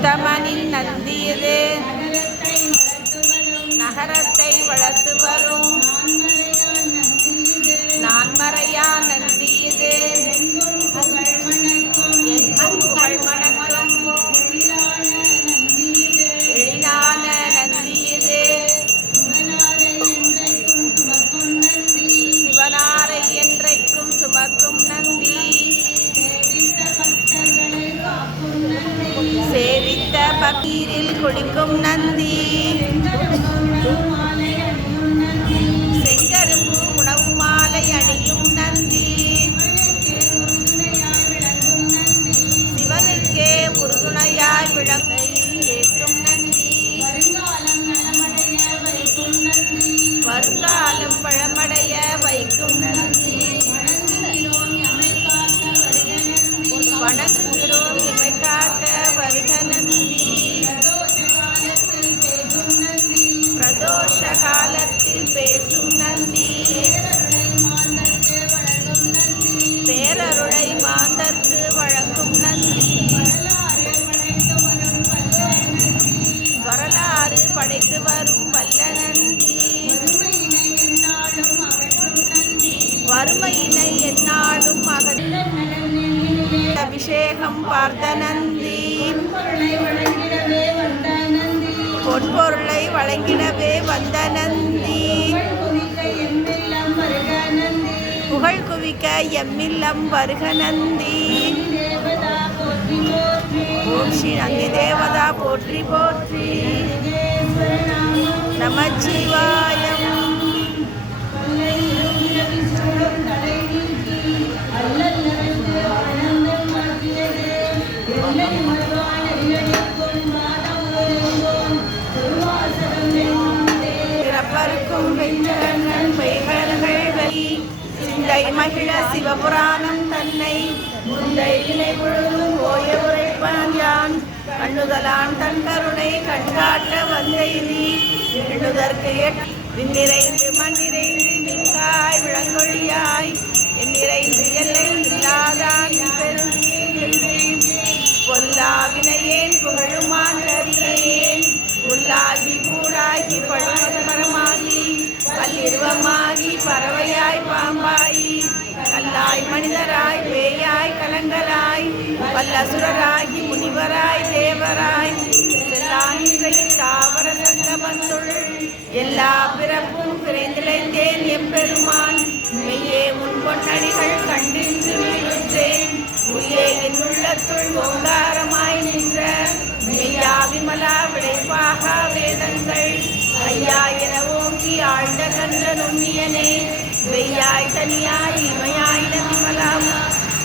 உத்தமனின் நந்தியது நகரத்தை வளர்த்து வரும் நான்மறையா நந்தியது எங்கும் புகழ் மணக்கும் எழிலான நந்தியது சிவனாரை என்றைக்கும் சுமக்கும் நந்தி சேவித்த பக்கீரில் குளிக்கும் நந்தி செங்கரும்பு உணவு மாலை அணியும் நந்தி சிவனுக்கே உறுதுணையாய் விளங்கையில் ஏற்றும் நந்தி வருங்காலம் பழமடைய வைக்கும் நந்தி வணங்குகிறோம் இமை காக்க வருக நந்தி பிரதோஷ காலத்தில் பேசும் நந்தி பேரருளை மாந்தர்க்கு வழங்கும் நந்தி வரலாறு படைத்து வரும் வல்ல நந்தி வறுமையினை எந்நாளும் அபிஷேகம் பார்த்த நந்தி பொன்பொருளை வழங்கிடவே வந்த நந்தி புகழ் குவிக்க எம்மில்லம் வருக நந்தி ஓம் ஸ்ரீ நந்தி தேவதா போற்றி போற்றி நமச்சிவாயம் பிறப்பருக்கும் வெஞ்சகங்கள் பெய்கழல்கள் வெளி சிந்தை மகிழ சிவபுராணம் தன்னை முந்தை இலை முழுதும் ஓய உரைப்பான் யான் கண்ணுதலான் தன் கருணை கண்காட்ட வந்தைதி எண்ணுதற்கு விண்ணிறைந்து மண்ணிறைந்து மிங்காய் விளங்கொழியாய் எண்ணிறைந்து எல்லை இல்லாதான் பொல்லாவினையேன் புகழுமான் அறியேன் உள்ளாகி கூடாகி பழுமரமாகி பல்லிருவமாகி பறவையாய் பாம்பாயி கல்லாய் மனிதராய் பேயாய் கலங்களாய் பல்லசுரராகி முனிவராய் தேவராய் செல்லானின்றையில் தாவர சங்கமந்துள் எல்லா பிறப்பும் பிறந்திழைந்தேன் எம்பெருமான் மெய்யே உன் பொன்னடிகள் கண்டின்று விழுற்றேன் உயே என் உள்ளத்துள் ஓங்காரமாய் நின்ற மெய்யா விமலா விளைவாக வேதங்கள் ஐயா என ஓங்கி ஆழ்ந்த கன்ற நுண்ணியனே வெய்யாய் தனியாய் இமையாய் விமலாம்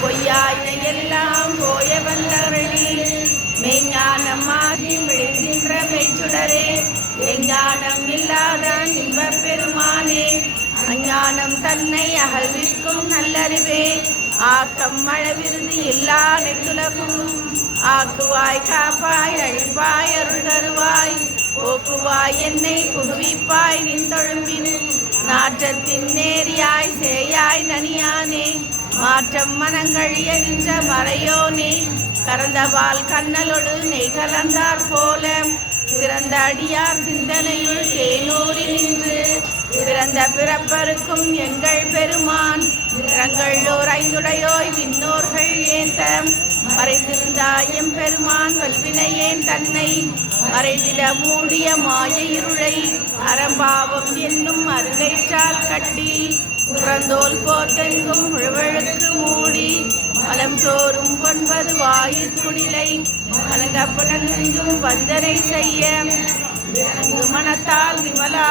பொய்யாயின எல்லாம் போய வந்தருளி மெய்ஞானமாகி விழுகின்ற மெய்ச்சுடரே எஞ்ஞானம் இல்லாதான் இன்பப் பெருமானே அஞ்ஞானம் தன்னை அகழ்விக்கும் நல்லறிவே ஆக்கம் மழவிருந்து எல்லா நெத்துலகும் ஆக்குவாய் காப்பாய் அழிப்பாய் அருள் தருவாய் போக்குவாய் என்னை புகுவிப்பாய் நின்றொழும்பின் நாற்றத்தின் நேரியாய் சேயாய் நனியானே மாற்றம் மனங்கழிய நின்ற மறையோனே கறந்தவால் கண்ணலொடு நெய் கலந்தார் போல சிறந்த அடியார் சிந்தனையுள் தேனூரி நின்று பிறந்த பிறப்பருக்கும் எங்கள் பெருமான் நிறங்களோர் ஐந்துடையோய் விண்ணோர்கள் ஏந்த மறைந்திருந்தாயம் பெருமான் வல்வினையேன் தன்னை மறைந்திட மூடிய மாய இருளை அறம்பாவம் என்னும் அருகைச்சால் கட்டி புறந்தோல் போத்தெங்கும் முழுவழுக்கு மூடி மலம் சோறும் பொன்பது வாயிற்குடிலை கலங்க புலங்கும் வஞ்சனை செய்ய மனத்தால் விமலா